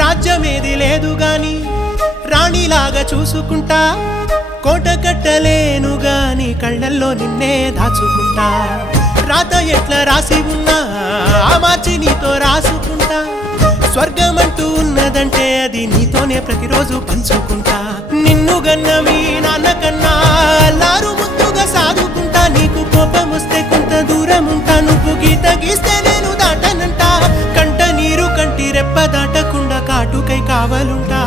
రాజ్యమేది లేదు గాని రాణిలాగా చూసుకుంటా, కోట కట్టలేను గాని కళ్ళల్లో నిన్నే దాచుకుంటా. రాత ఎట్లా రాసి ఉన్నా ఆ మార్చి నీతో రాసుకుంటా. స్వర్గమంటూ ఉన్నదంటే అది నీతోనే ప్రతిరోజు పంచుకుంటా. నిన్ను గన్న మీ నాన్నకన్నా అల్లారు ముద్దుగా సాదుకుంటా. నీకు కోపం వస్తే కొంత దూరం ఉంటా, నువ్వు గీత గీస్తే నేను దాటనంటా. కంట నీరు కంటి రెప్ప దాటకుండా కాటుకై కావలుంటా.